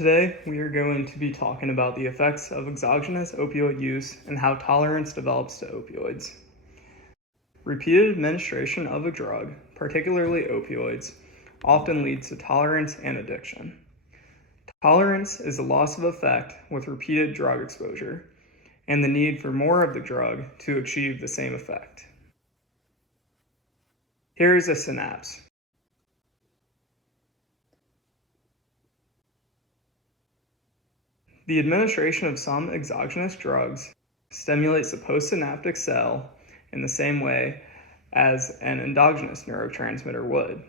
Today, we are going to be talking about the effects of exogenous opioid use and how tolerance develops to opioids. Repeated administration of a drug, particularly opioids, often leads to tolerance and addiction. Tolerance is the loss of effect with repeated drug exposure, and the need for more of the drug to achieve the same effect. Here is a synapse. The administration of some exogenous drugs stimulates the postsynaptic cell in the same way as an endogenous neurotransmitter would.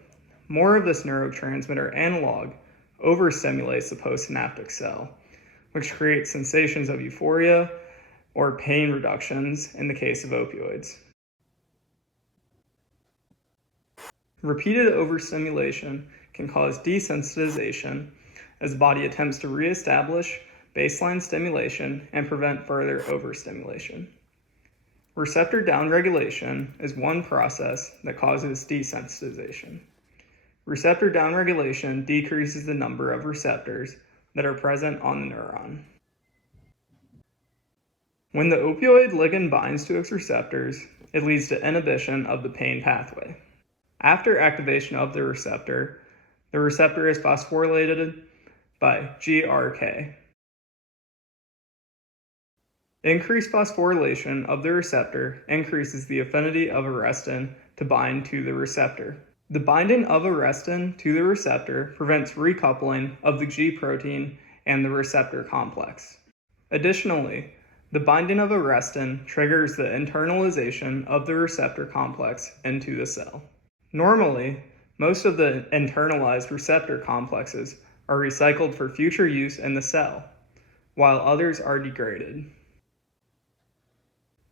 More of this neurotransmitter analog overstimulates the postsynaptic cell, which creates sensations of euphoria or pain reductions in the case of opioids. Repeated overstimulation can cause desensitization as the body attempts to reestablish baseline stimulation and prevent further overstimulation. Receptor downregulation is one process that causes desensitization. Receptor downregulation decreases the number of receptors that are present on the neuron. When the opioid ligand binds to its receptors, it leads to inhibition of the pain pathway. After activation of the receptor is phosphorylated by GRK. Increased phosphorylation of the receptor increases the affinity of arrestin to bind to the receptor. The binding of arrestin to the receptor prevents recoupling of the G protein and the receptor complex. Additionally, the binding of arrestin triggers the internalization of the receptor complex into the cell. Normally, most of the internalized receptor complexes are recycled for future use in the cell, while others are degraded.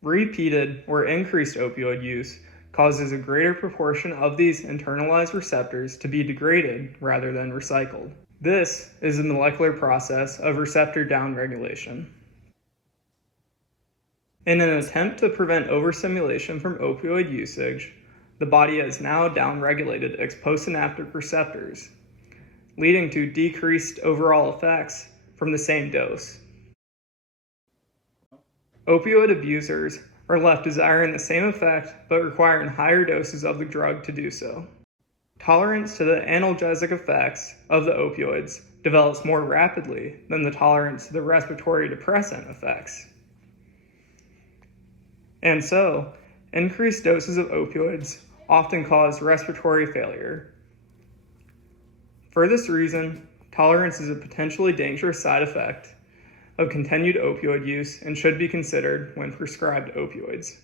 Repeated or increased opioid use causes a greater proportion of these internalized receptors to be degraded rather than recycled. This is the molecular process of receptor downregulation. In an attempt to prevent overstimulation from opioid usage, the body has now downregulated its postsynaptic receptors, leading to decreased overall effects from the same dose. Opioid abusers are left desiring the same effect but requiring higher doses of the drug to do so. Tolerance to the analgesic effects of the opioids develops more rapidly than the tolerance to the respiratory depressant effects. And so, increased doses of opioids often cause respiratory failure. For this reason, tolerance is a potentially dangerous side effect of continued opioid use and should be considered when prescribed opioids.